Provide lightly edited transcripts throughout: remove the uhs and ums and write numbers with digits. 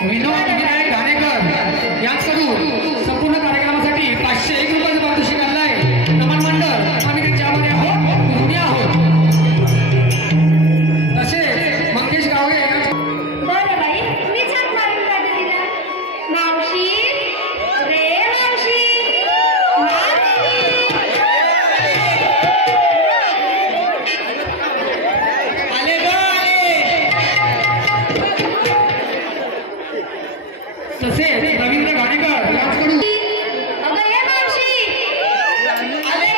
विनोद विनायक घाणेकर यांच्याकडून संपूर्ण कार्यक्रमासाठी 501 रुपयाचं पारितोषिक आणलं आहे. नमन मंडळ आम्ही त्याच्यामध्ये आहोत, ऋणी आहोत. तसेच मंगेश गावगे बरं बाई, तुम्ही छान पारितोषिक दिला. मावशी रे मावशी आले ग तसेच रवींद्र घाणेकर यांच्याकडून अगं ये मावशी आले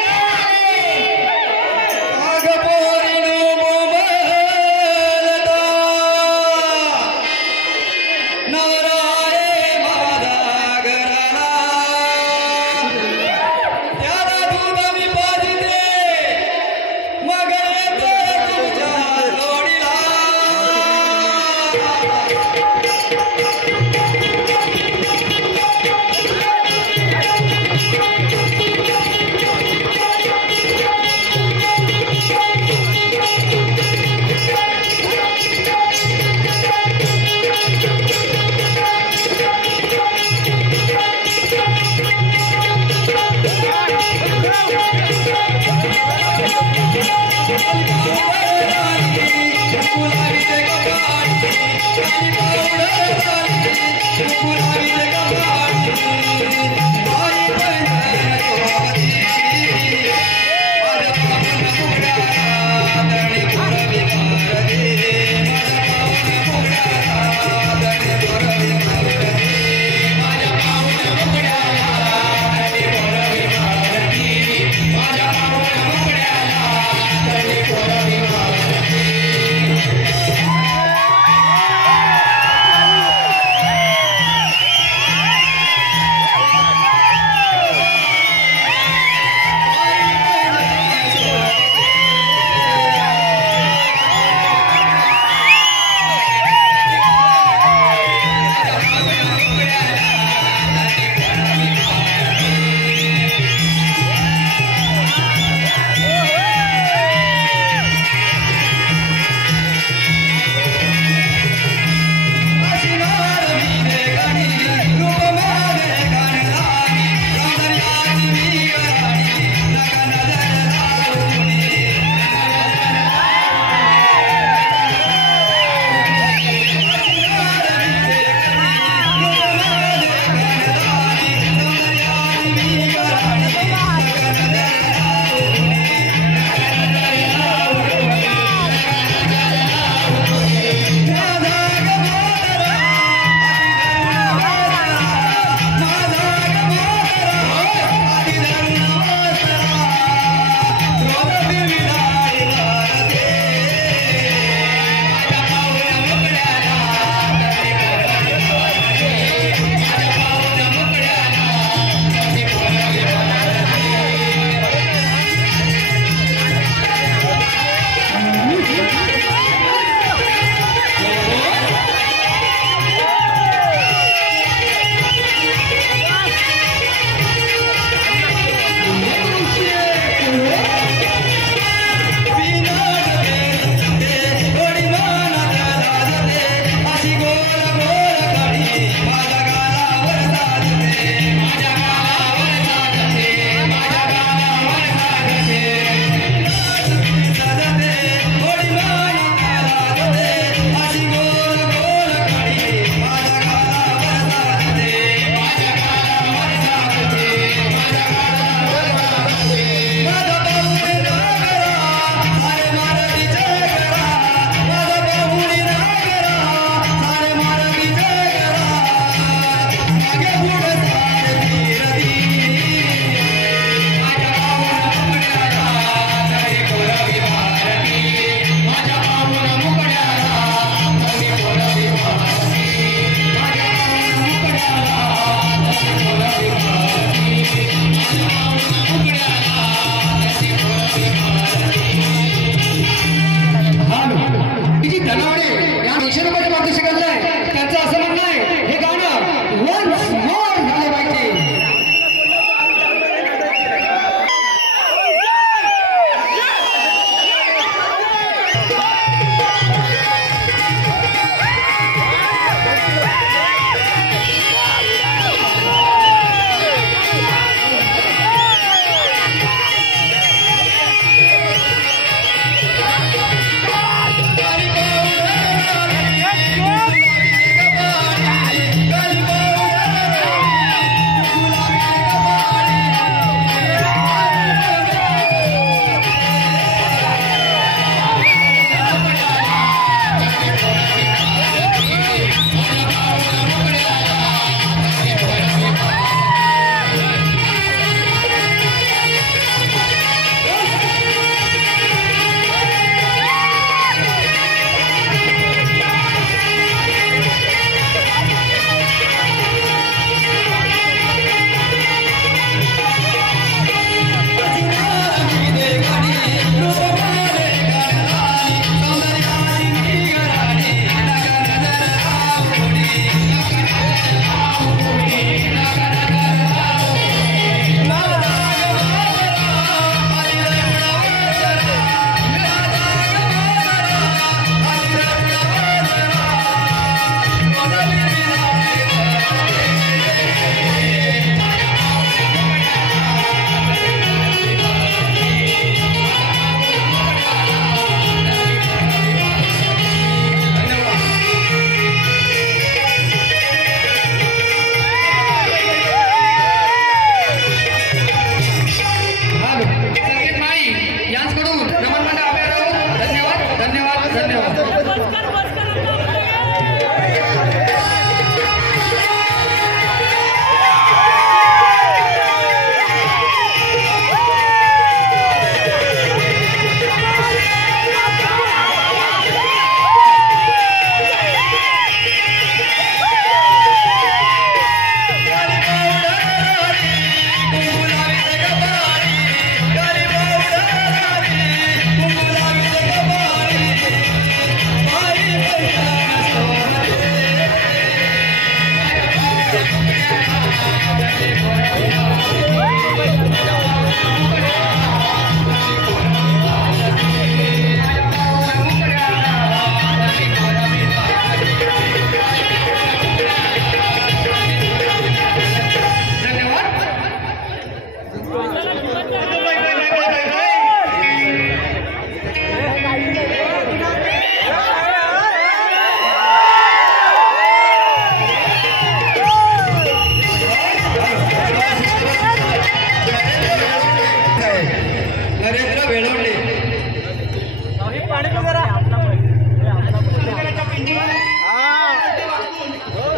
वेळवले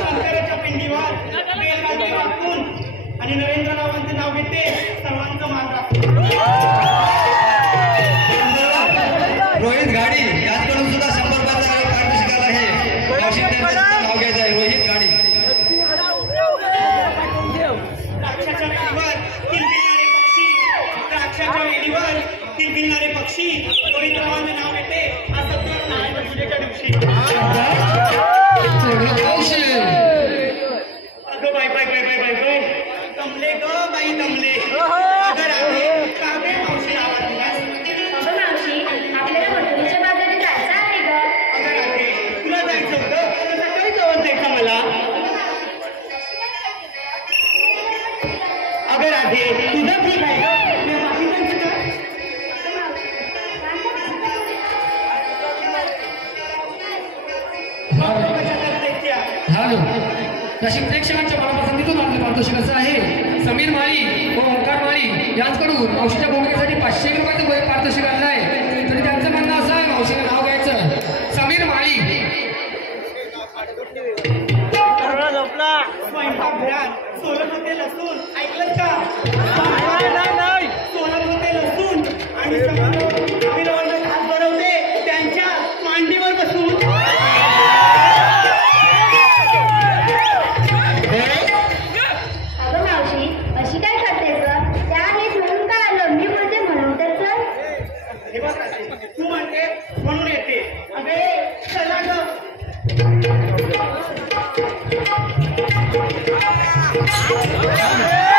शंकराच्या पिंडीवर बेलगावी वाकून आणि नरेंद्ररावांचे नाव घेते सर्वांचं मान राखतो. रोहित गाडी याचकडून सुद्धा 100 रुपयाचा पारितोषिक आला आहे. नाव घ्यायचं आहे रोहित गाडी. द्राक्षाच्या वेलीवर किलबिलणारे पक्षी रोहितरावांचे नाव घेते आज सत्यनारायण पूजेच्या दिवशी. अगं बाय बाय बाय बाय बाय बाय दमले ग बाई दमले. अगं राधे काव्य मावशी आवाज दिलास. अगं मावशी आपल्याला मथुरेच्या बाजारात जायचं आहे ग. अगं राधे तुला जायचं होतं तर सकाळी जवळ जायचं मला. अगं राधे तुझं ठीक आहे ग बाकीच्यांचं काय. हॅलो नाशिक प्रेक्षकांच्या मनापसंतीतून आपले पारितोषिक असं आहे. समीर माळी व ओंकार माळी यांच्याकडून मावशीच्या भूमिकेसाठी 500 रुपयाचं पारितोषिक आणलं आहे. तरी त्यांचं म्हणणं असं आहे मावशीचं नाव घ्यायचं समीर माळी. स्वयंपाकघरात सोलमध्ये लसूण ऐकलं का. सोलमध्ये लसूण आणि अभिनवांना भात बनवते त्यांच्या मांडीवर बसून. अगं मावशी अशी काय करतेस ग. त्याने म्हणून काय आलं मी म्हणजे म्हणून तर चल. हे बघ राधे, तू म्हणते म्हणून येते. अगे चला ग. अगं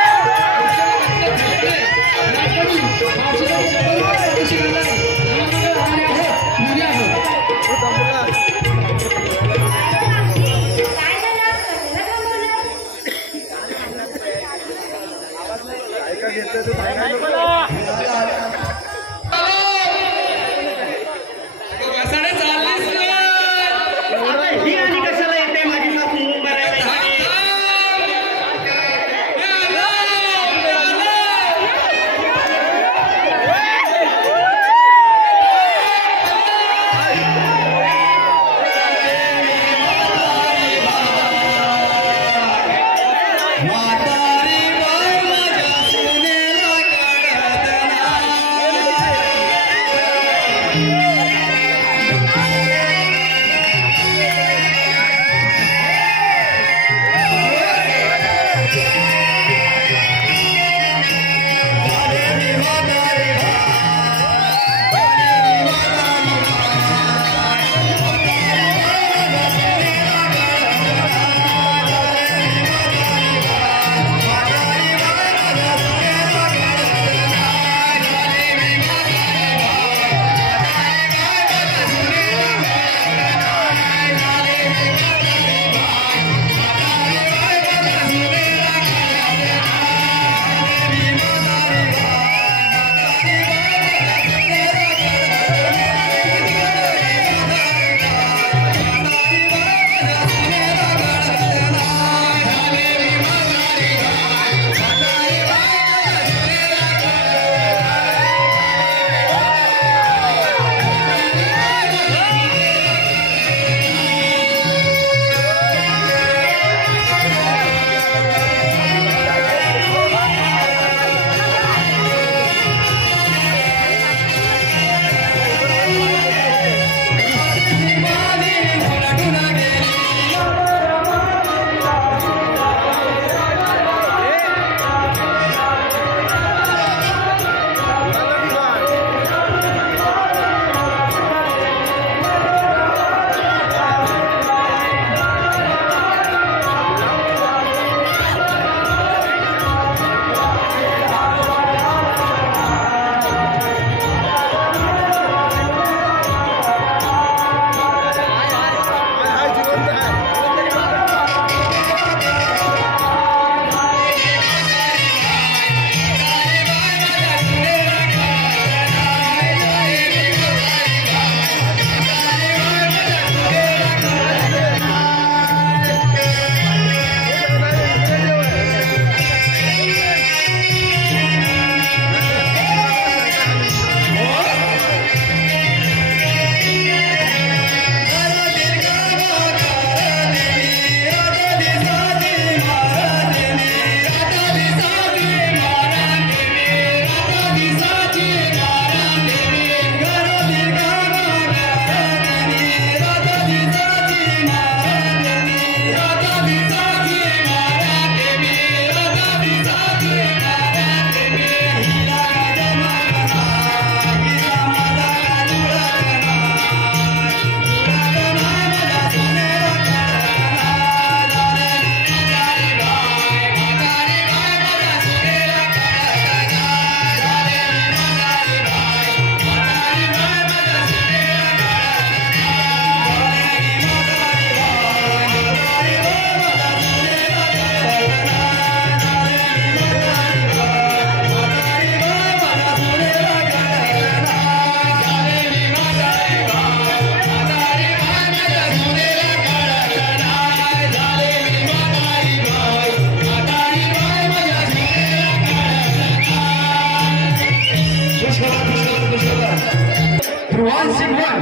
ध्रुवान सिंगवर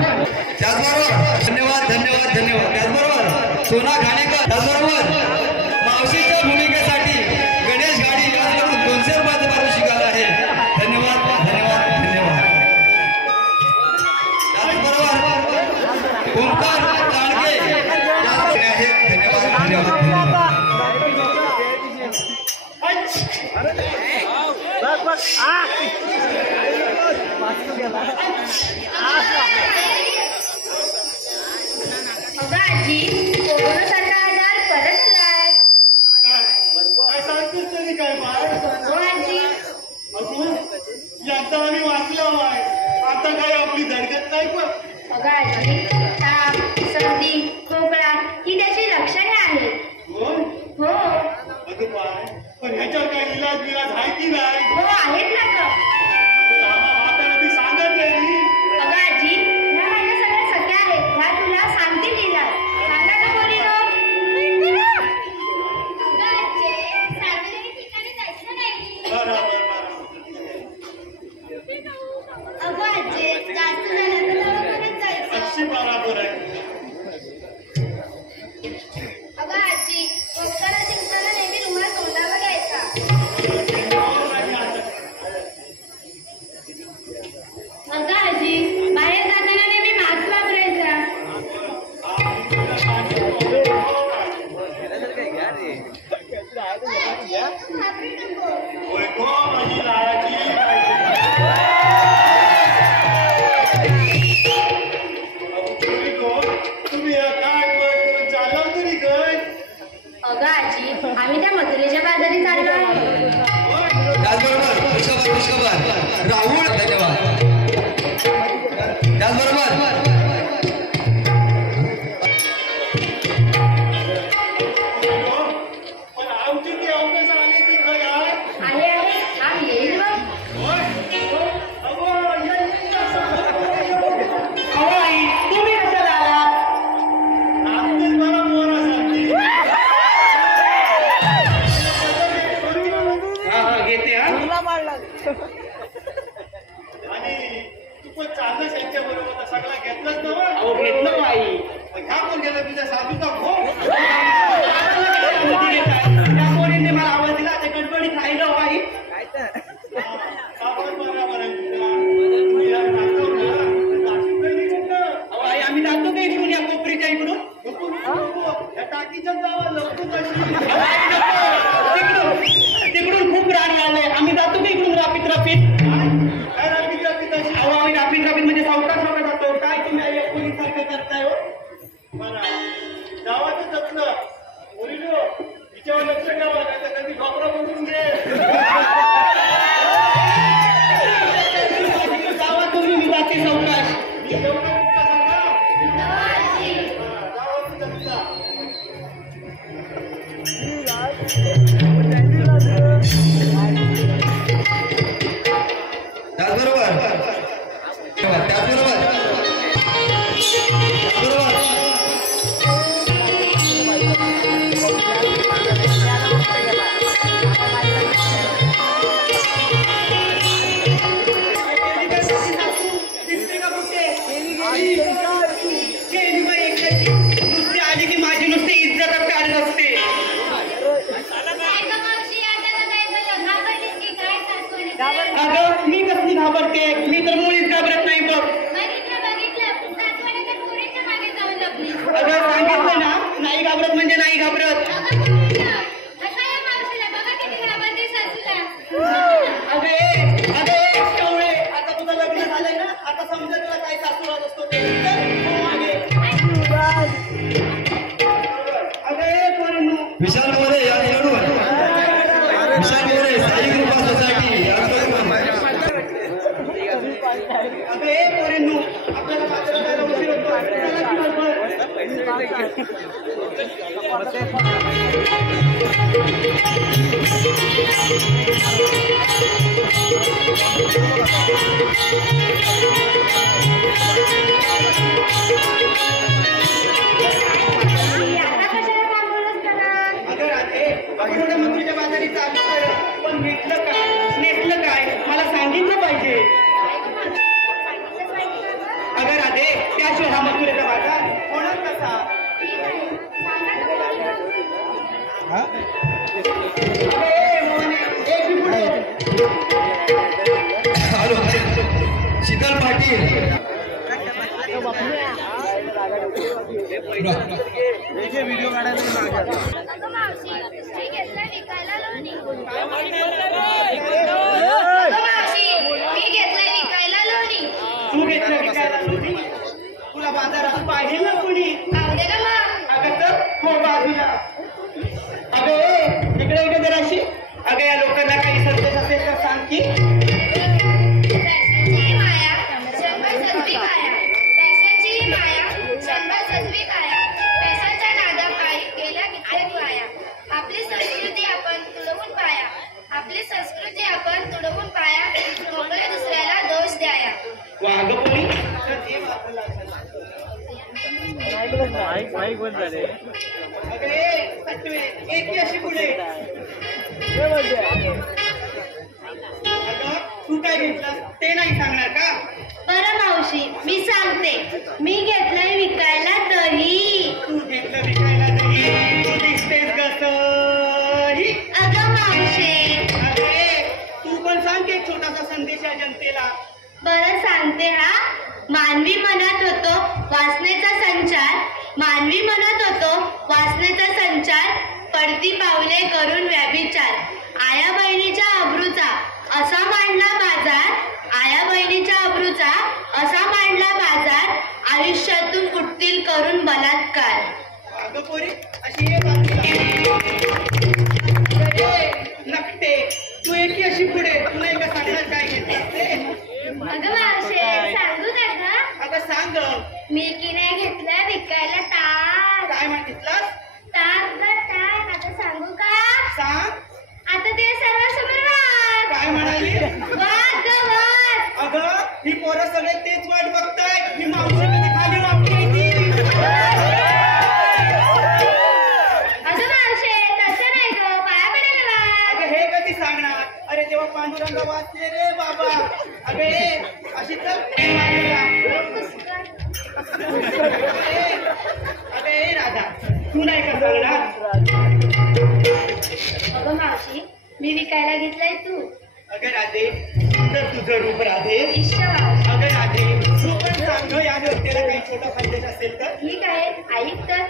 त्याचबरोबर धन्यवाद धन्यवाद धन्यवाद. त्याचबरोबर सोना घाणेकर, त्याचबरोबर मावशीच्या भूमिकेसाठी गणेश गाडी यांच्याकडून 200 रुपयाचं पारितोषिक आलं आहे. धन्यवाद धन्यवाद धन्यवाद. त्याचबरोबर ओंकार काळगे यांच्याकडे आहे. धन्यवाद धन्यवाद धन्यवाद. अगं आजी कोरोनासारखा आजार परतलाय. काय सांगतेस तरी काय बाय? हो आजी. अगं एकदा आम्ही वाचलं बाय, आता काय आपली धडकत नाही पण. अगं आजी ताप सर्दी खोकला ही त्याची लक्षणे आहेत. हो हो अगं बाय, पण ह्याच्यावर काही इलाज बिलाज आहे की नाही? हो आहेत ना गं. आता ती सांगत नाही. अगं आजी ह्या माझ्या सगळ्या सख्या आहेत, ह्या तुला सांगतील इलाज. सांगा ना पोरीनो. अगं आजी सार्वजनिक ठिकाणी जायचं नाही. बरोबर. अगं आजी जास्त झालं तर दवाखान्यात जायचं. अशी बरोबर आहे. अगं आजी खोकताना शिंकताना नेहमी रुमाल तोंडावर घ्यायचा. अगं आजी बाहेर जाताना नेहमी मास्क वापरायचा. होय गो माझी लाडाची. तुम्ही काय चालला तरी काय? अगं आजी आम्ही त्या मथुरेच्या बाजारी चाललो आहे. त्याचबरोबर पुष्कळ राहुल धन्यवाद. त्याचबरोबर पण आमची ती अवकाश आली ती काय आहे आम्ही येईल बघ. तुम्ही कशाला आलात? आमचीच बरं मोरासारखी. घेते हा. आणि तू पण चाललंस यांच्या बरोबर सगळं घेतलंच नव्हतं. अहो घेतलं बाई. ह्या कोण गेलं तुझ्या सासूचा भाऊ? त्या पोरीने मला आवाज दिला ते गडबडीत राहिलं बाई. सावध बरोबर आहे तुझा. तुम्ही यार टाकतो ना, टाकीत नाही निघत. अहो आई आम्ही जातो का इकडून या कोपरीच्या इकडून. या टाकीच्या जावा लपतो कशी. तिकडून खूप रान आले. आम्ही जातो का इकडून रापीत रापीत. काय राखी राखी कशी? अहो आम्ही रापीत रापीत म्हणजे सावकाश सावकाश जातो. काय तुम्ही आई पोलीसारखं करताय हो. बरं गावातच असलं मुलीनो हिच्यावर लक्ष ठेवा नाही तर कधी डॉक्टर बघून घे. जावा तुम्ही मी जाते सावकाश. मी जेवढं तुमचं सांगा आजी गावातच असला. त्याचबरोबर त्याचबरोबर दिसते का कुठे? गेली बाई इकडची. नुसती आली की माझी नुसती इज्जत काढत असते. काय गं मावशी आता काय झालं? घाबरलीस की काय सासूने? अगं मी कसली घाबरते. मी तर मुळीच घाबरत नाही बघ. बघितलं सासूने तर पोरीच्या मागे जाऊन लपली. अगं सांगितलं ना नाही घाबरत म्हणजे नाही घाबरत. अगं पोरीनं, आता या मावशीला बघा किती घाबरते सासूला. अगं कवळे आता तुझं लग्न झालंय ना आता समजा तुला काय सासूरात असतो ते. चल, हो मागे. अगं पोरींनो. विशाल मोरे यांच्याकडून विशाल मोरे साई कृपा सोसायटी यांच्याकडून अगं पोरींनो आपल्याला बाजारात जायला उशीर होतो. चला की लवकर. आता कशाला थांबवलंस त्याला? अगं राधे थोडं मंत्रीच्या बाजारी चालू पण घेतलं काय नेसलं काय मला सांगितलं पाहिजे. शीतल पाटील अगं मावशी, मी घेतलं विकायला लोणी. अगं मावशी, मी घेतलंय विकायला लोणी. तू घेतलं विकायला लोणी? तुला बाजारात पाहिजे ना कोणी? पाहू दे ना मग. अगं तर हो बाजूला. अगं इकडे इकडे जराशी. अगं या लोकांना काही संदेश असेल तर सांग की. फॅशनची माया शंभर सजवी काया. फॅशनची माया शंभर सजवी काया. फॅशनच्या नादापायी गेल्या कित्येक वाया. आपली संस्कृती आपण तुडवून पाया. आपली संस्कृती आपण तुडवून पाया. मोकळे दुसऱ्याला दोष द्याया. वा अगं बोली. अगं सत्वे एक अशी पुढे. अगं तू काय घेतलं ते नाही सांगणार का? बरं मावशी, मी सांगते. मी घेतलंय विकायला दही. तू घेतलं विकायला दही. तू दिसतेस कसंही. अगं मावशी. अरे तू पण सांग की एक छोटासा संदेश या जनतेला. बरं सांगते हा. मानवी मनात होतो वासनेचा संचार. मानवी मनात होतो वासनेचा संचार. पडती पावले करून व्याभिचार. आया बहिणीच्या अब्रूचा असा मांडला बाजार. आया बहिणीच्या अब्रूचा असा मांडला बाजार. आयुष्यातून कुटतील करून बलात्कार. अगं पोरी अशी ये बाजूला. अरे नकटे तू एकी अशी पुढे. तुला एका सांगणार काय घेतलं ते? अगं मावशे, सांगू का गं? अगं सांग. मी की नाही घेतलं विकायला ताक. काय म्हटलं? ताक ग ताक. आता सांगू का? सांग. आता ते सर्वांसमोर वाद. काय म्हणाली? वाद ग वाद. अगं ही पोरं सगळे तेच वाट बघताय. ही मावशी कधी खाली वापरी ती. अगं मावशे, तसं नाही ग. पाया पडेल वाद. अगं हे कधी सांगणार? अरे तेव्हा पांडुरंग वाचले रे बाबा. अगं हे अशी तर अगं हे राधा तू नाही का सांगणार? अगं मावशी, मी विकायला घेतलाय तू. अगं राधे तर तुझं रूप राधे. इष्ट मावशी. अगं राधे तू पण सांग या व्यक्तीला काही छोटा संदेश असेल तर. ठीक आहे, ऐक तर.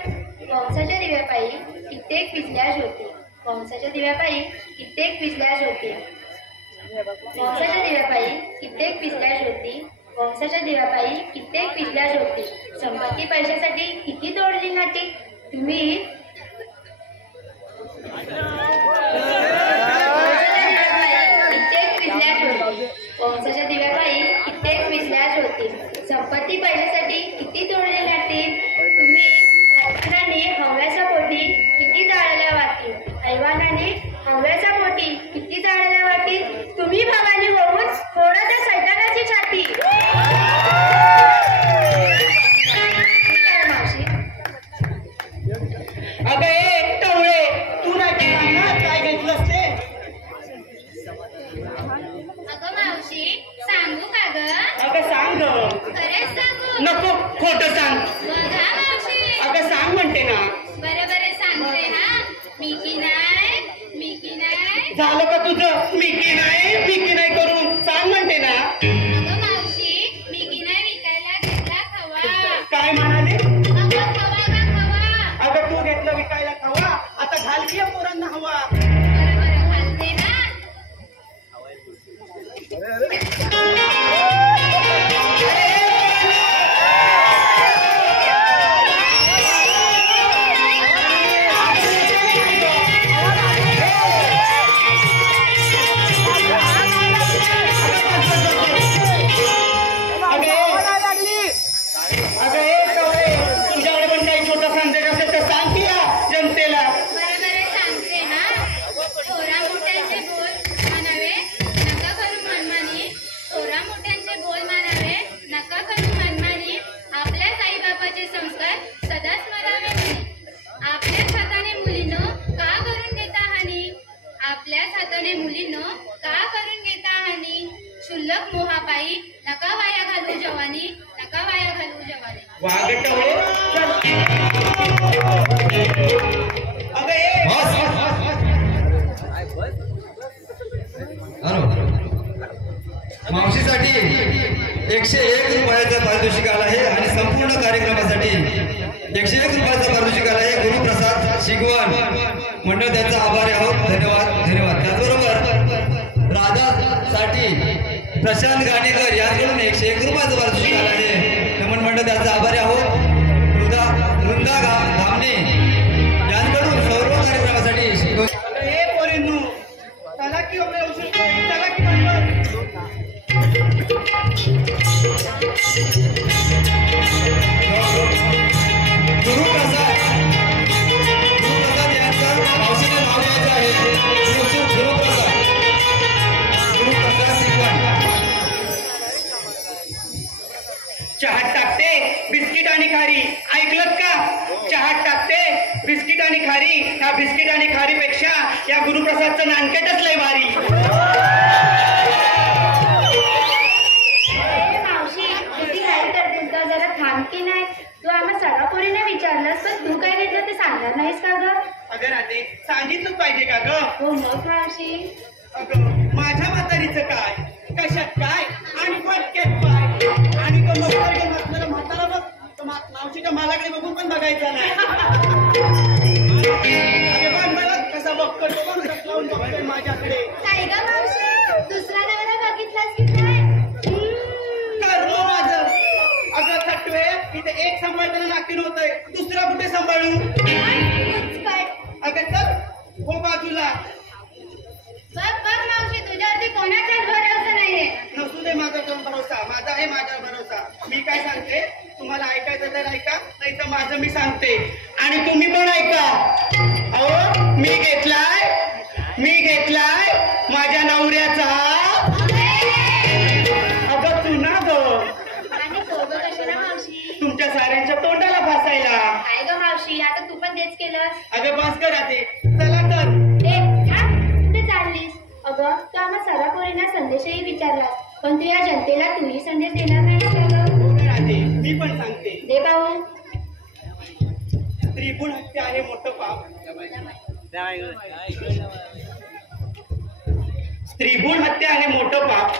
वंशाच्या दिव्यापायी कित्येक विजल्या ज्योती. वंशाच्या दिव्यापायी कित्येक विजल्या ज्योती. वंशाच्या दिव्यापायी कित्येक विजल्या ज्योती. वंशाच्या दिव्यापायी कित्येक विजल्या ज्योती. संपत्ती पैशासाठी किती तोडली नाटी. तुम्ही वंशाच्या दिव्यापायी कित्येक विजल्या ज्योती. संपत्ती पैशासाठी किती तोडले नाटी. तुम्ही हैवानाने हव्याच्या पोटी किती जाळल्या वाटी. हैवानाने हव्याच्या पोटी किती जाळल्या वाटी. तुम्ही भवानी होऊन फोडा त्या सैतानाची छाती. मावशी. अगं ए टवळे तू नाही का सांगणार काय घेतलंस ते? अगं मावशी, सांगू का ग? अगं सांग. खरंच सांगू? नको खोटं सांग. बघा मावशी. अगं सांग म्हणते ना. बरं बरं सांगते हा. मी की नाही. झालं का तुझं? मी की नाही करून सांग म्हणते ना. अगं मावशी, मी की नाही विकायला घेतला खवा. काय म्हणाले? अगं खवा का खवा. अगं तू घेतलं विकायला खवा. आता घाल की या पोरांना हवा. बरं बरं घालते ना. तुझ्याकडे पण काही छोटा संदेश असेल तर सांग की या जनतेला. बरं बरं सांगते हा. थोरा मोठ्यांचे बोल मानावे नका करू मनमानी. थोरा मोठ्यांचे बोल मानावे नका करू मनमानी. आपल्या साईबाबाचे संस्कार सदा स्मरावे म्हणे. आपल्याच हाताने मुलीनो का करून घेता हानी. आपल्याच हाताने मुलीनो का करून घेता हानी. क्षुल्लक मोहापायी नका वाया घालू जवानी. नका वाया घालू जवानी. मावशीसाठी 101 रुपयाचं पारितोषिक आलं आहे आणि संपूर्ण कार्यक्रमासाठी 101 रुपयाचं पारितोषिक आलं आहे. गुरुप्रसाद शिगवण मंडळ त्यांचा आभारी आहोत. धन्यवाद धन्यवाद. त्याचबरोबर राधासाठी प्रशांत गाणेकर यांच्याकडून 101 रुपयाचं पारितोषिक आलं आहे. नमन मंडळ त्यांचा आभारी आहोत. वृंदा धामणे यांच्याकडून सर्व कार्यक्रमासाठी हे पोरींनो चला की चला की गुरुप्रसाद यांचं औषध नाव द्यायचं आहे. गुरुप्रसाद शिकवण. चहात टाकते बिस्किट आणि खारी. ऐकलत का? चहात टाकते बिस्किट आणि खारी. ह्या बिस्किट आणि खारीपेक्षा या गुरुप्रसादचं नानकेटच लय भारी. मावशी किती काय करतेस ग? जरा थांब की नाही. तू आम्हा सगळ्या पोरीने विचारलंस पण तू काय घेतलं ते सांगणार नाहीस का ग? अगं राहते सांगितलंच पाहिजे का ग? हो मग मावशी. अगं माझ्या म्हातारीचं काय, कशात काय आणि पटक्यात काय आणि म्हातारा बघ मावशीच्या मालाकडे बघून पण बघायचं नाही. अरे पण मला कसा बघतो तो पण लावून बघतोय माझ्याकडे. काय ग मावशी दुसरा नवरा बघितलास की काय? कर्म माझं. अगं सटवे इथे एक सांभाळताना नाकी नव्हतंय दुसरा कुठे सांभाळू? काय अगं चल हो बाजूला. बघ बघ मावशी तुझ्यावरती कोणाचाच भरोसा नाहीये. नसू दे माझा भरोसा. माझा आहे माझ्यावर भरोसा. मी काय सांगते तुम्हाला ऐकायचं तर ऐका नाही तर माझं मी सांगते आणि तुम्ही पण ऐका. अहो मी घेतलाय माझ्या नवऱ्याचा. अगं तू ना ग आणि दोघं कशाला मावशी? तुमच्या साऱ्यांच्या तोंडाला फासायला. काय ग मावशी आता तू पण तेच केलंस. अगं बस कर आते चला तर. कुठे चाललीस? अगं तू आम्हा सर्व पोरींना संदेशही विचारलास पण तू या जनतेला तूही संदेश देणार नाहीस का ग? राहते मी पण सांगते. दे पाहू. स्त्रीभ्रूण हत्या आहे मोठं पाप. स्त्रीभ्रूण हत्या आहे मोठं पाप.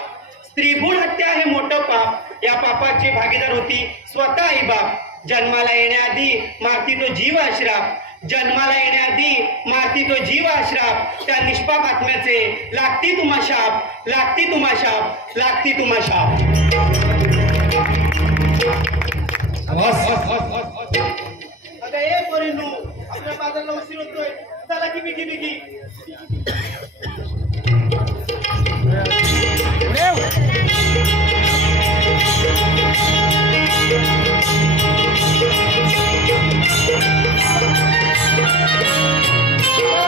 स्त्रीभ्रूण हत्या आहे मोठं पाप. या पापाची भागीदार होती स्वतः आई बाप. जन्माला येण्याआधी मारती तो जीव अश्राप. जन्माला येण्याआधी मारती तो जीव अश्राप. त्या निष्पाप आत्म्याचे लागती तुम्हा शाप. लागती तुम्हा शाप. लागती तुम्हा शाप. अगं ए पोरींनो आपल्या बाजारला उशीर होतोय. चला की बिगी बिगी.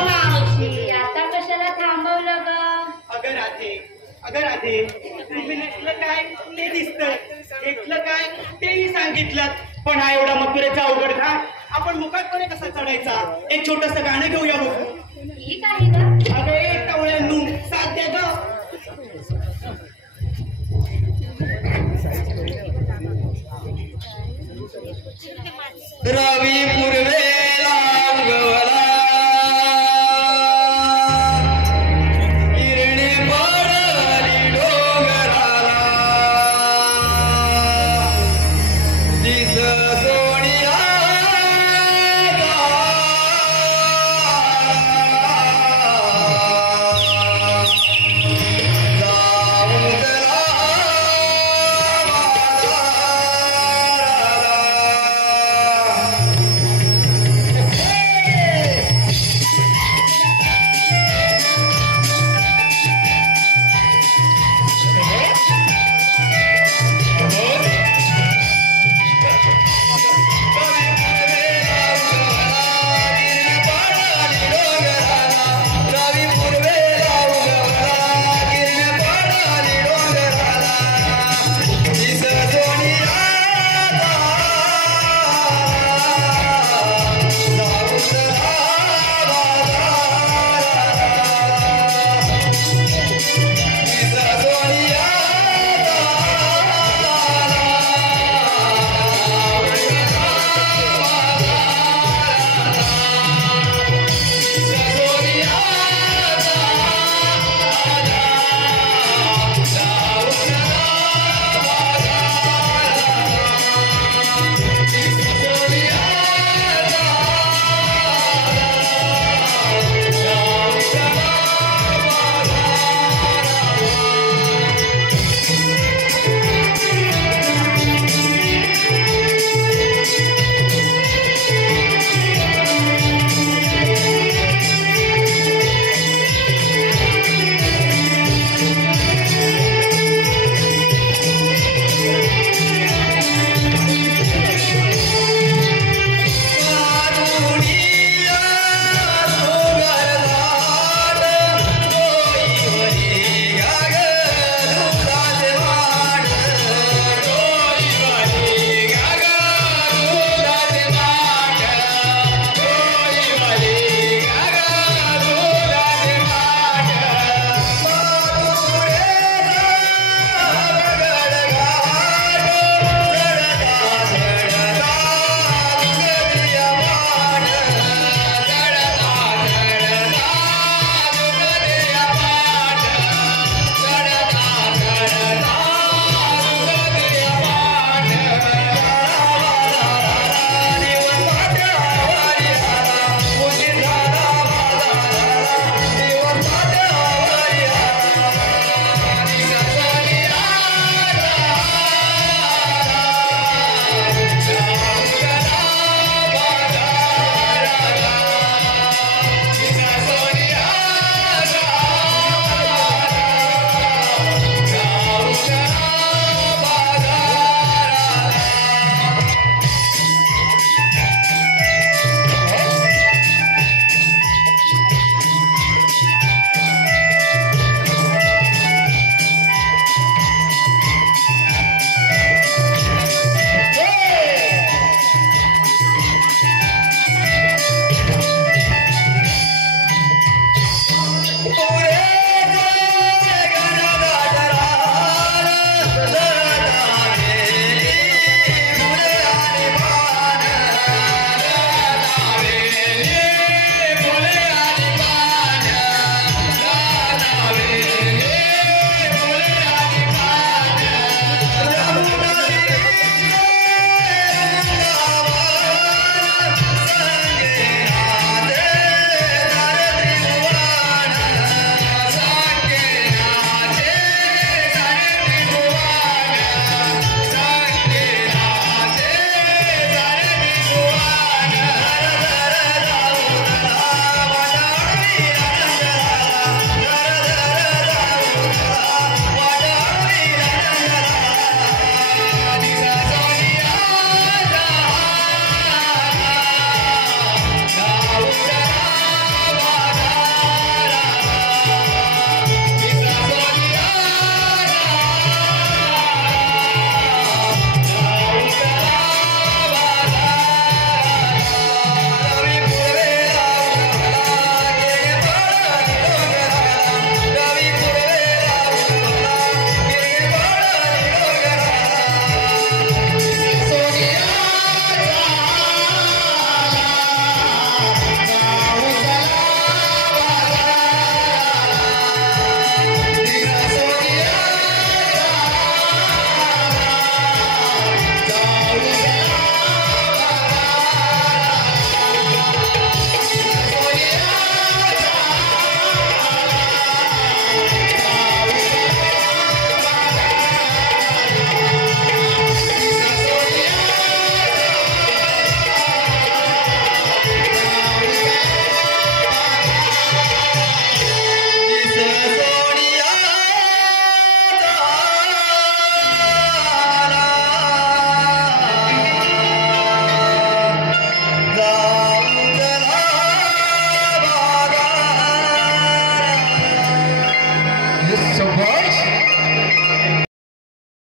मावशी आता कशाला थांबवलं ग? अगं राधे तुम्ही नेसलं काय ते दिसतंय, घेतलं काय तेही सांगितलं. पण हा एवढा मथुरेचा अवघड घाट आपण मुखातपणे कसा चढायचा? एक छोटस गाणं घेऊया बघू. ही काही ग? अगं एक टवळ्यांनू साथ द्या ग. रवी